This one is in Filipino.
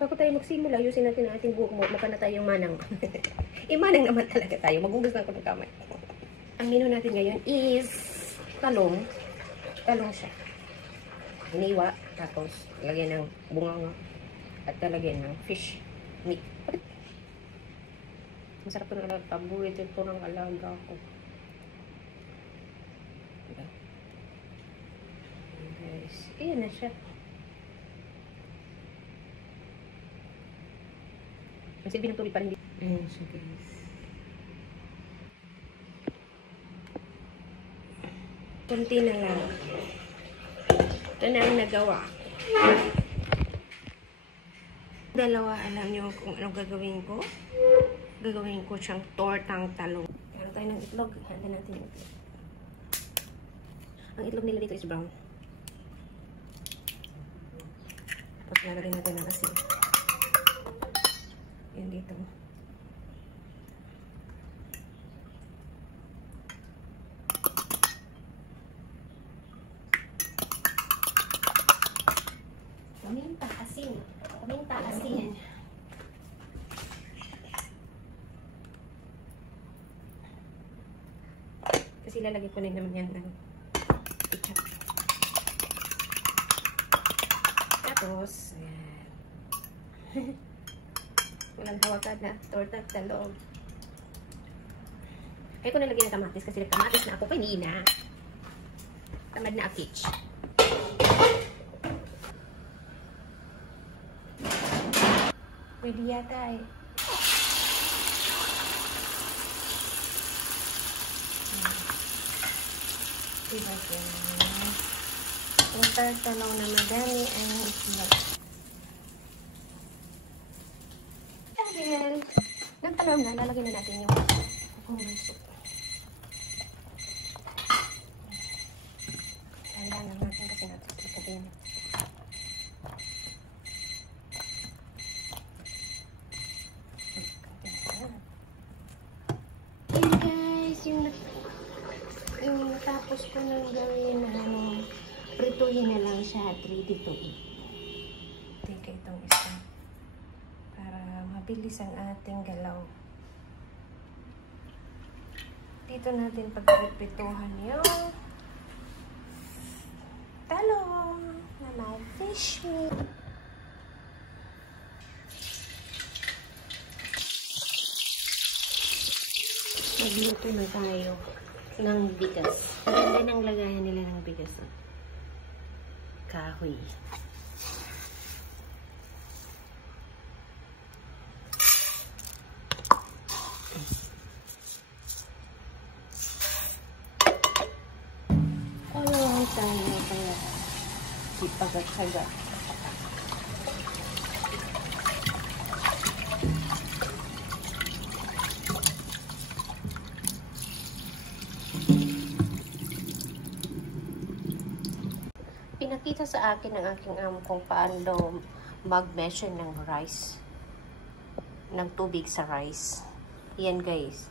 Bago tayo magsimula, ayusin natin ang ating buhok mo. Mukha na tayong manang. Manang naman talaga tayo. Magugas na ko ng kamay. Ang menu natin ngayon is talong. Talong siya. Hiniwa. Tapos, lagyan ng bunganga. At lagyan ng fish meat. Masarap ko ng alaga. Paborito ko ng alaga ko. Guys, ayan na siya. Kasi binutuli pa rin dito. Ayan siya, guys. Kunti na lang. Ito na ang nagawa. Dalawa, alam nyo kung anong gagawin ko? Gagawin ko siyang tortang talong. Meron tayo ng itlog. Handa natin yung itlog. Ang itlog nila dito is brown. Tapos lalagay natin ng asin. Yan dito. Paminta, asin. Paminta, asin. Kasi lalagay ko na naman yan ng ketchup. Tapos, ayan. Walang hawakan na tortang talong. Kaya ko nalagyan ng kamatis kasi nagkamatis na ako kanina. Tamad na akich. Pwede yata eh. Diba yan? Tortang talong na madami ang itlog. Dahil nagtalong na, lalagyan na natin yung kukumang soup. Tandaan lang natin kasi natin ito din. Ayan guys, yung natapos ko nang gawin na prituhin na lang siya at ready to eat. Teka itong isa. Mabilis ang ating galaw. Dito natin pagpipituhan yung talong na may fish meat. Magluto na tayo ng bigas. Ang ganda ng lagayan nila ng bigas. Kahoy. Tayo kaya ipagkatsaga. Pinakita sa akin ng aking amo kung paano mag-measure ng rice, ng tubig sa rice. Yan guys.